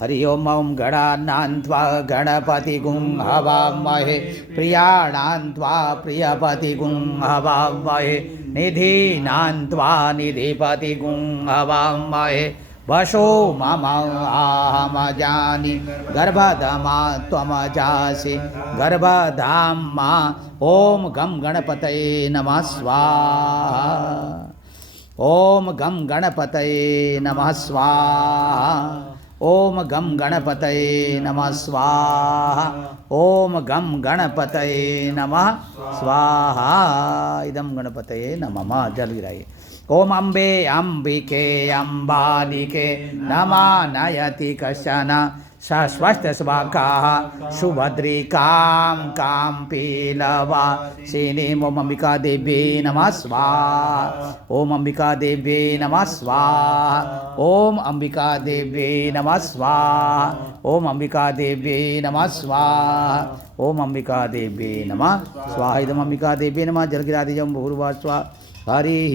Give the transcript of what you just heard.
हरि ओम गणानान्त्वा गणपतिगुं हवामहे प्रियाणान्त्वा प्रियपतिगुं हवामहे निधीनान्त्वा निधिपतिगुं हवामहे वशो मम अहमजानि गर्भधमा त्वमजासि गर्भधां मा ओम गं गणपतये नमः स्वाहा ओम गं गणपतये नमः स्वाहा ओम गं गणपतये नमः स्वाहा ओम गं गणपतये नमः स्वाहा इदं गणपतये नमः जल गिराइए ओम अम्बे अम्बिके अम्बालिके नमानयति कशन सस्वस्थस्वाकाः सुभद्रिकां कां पीलवासिनी ओम अंबिका देव्यै नमः स्वाहा ओम अंबिका देव्यै नमः स्वाहा ओम अंबिका देव्यै नमः स्वाहा ओम अंबिका देव्यै नमः स्वाहा ओम अंबिका देव्यै नमः स्वाहा इदम अंबिका देव्यै नमः जल गिरा दीजं भूर्भुवः स्वः हरिः